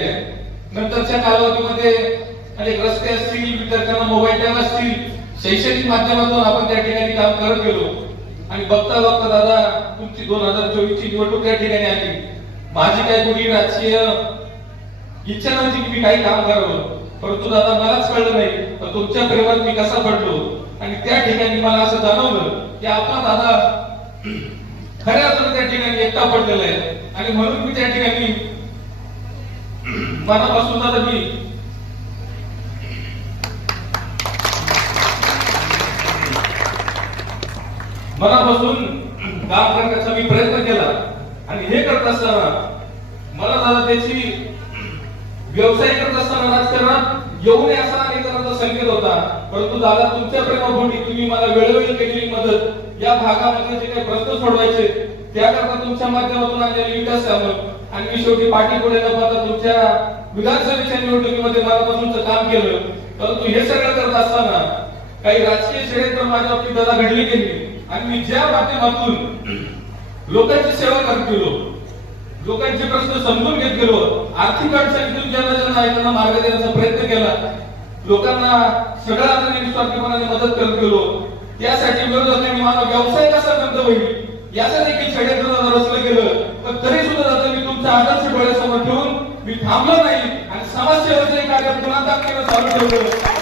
नंतरच्या कालावधीमध्ये अनेक रस्ते असतील, विद्यार्थ्यांना मोबाईल टॅब असतील, शैक्षणिक माध्यमातून आपण त्या ठिकाणी काम करत गेलो आणि बघता बघता दादा तुमची 2024 ची निवडणूक त्या ठिकाणी आली. माझी काही कुठली राजकीय इच्छा नव्हती की मी काही काम करावं, परंतु दादा मलाच कळलं नाही तर तुमच्या प्रेमात मी कसा पडलो आणि त्या ठिकाणी मला असं जाणवलं की आपला दादा खऱ्या अर्थाने त्या ठिकाणी एकटा पडलेला आहे. आणि म्हणून मी त्या ठिकाणी मनापासून दादा मी मनापासून काम करण्याचा मी प्रयत्न केला आणि हे करत असताना मला दादा त्याची व्यवसाय करत असताना राजकारणात येऊ नये असा अनेक जणांचा संकेत होता, परंतु दादा तुमच्या प्रेमापोटी तुम्ही मला वेळोवेळी केलेली मदत, या भागामध्ये जे काही प्रश्न सोडवायचे त्याकरता तुमच्या माध्यमातून आलेली विकास कामं आणि मी शेवटी पाठी पुढे न पाहता तुमच्या विधानसभेच्या निवडणुकीमध्ये मनापासूनच काम केलं. परंतु हे सगळं करत असताना काही राजकीय षडयंत्र माझ्या बाबतीत दादा घडली गेली आणि मी ज्या माध्यमातून लोकांची सेवा करत गेलो, लोकांचे प्रश्न समजून घेत गेलो, आर्थिक अडचणीतून ज्यांना ऐकण्याचा मार्ग देण्याचा प्रयत्न केला, लोकांना सगळ्या अर्थाने निस्वार्थीपणाने मदत करत गेलो, त्यासाठी विरोधकांनी माझा व्यवसाय कसा बंद होईल याचं देखील षडयंत्र रचलं गेलं. पण तरी सुद्धा दादा मी तुमच्या आदर्श डोळ्यासमोर ठेवून मी थांबलो नाही आणि समाजसेवेचे कार्य पुन्हा ताकदीने चालू ठेवलं.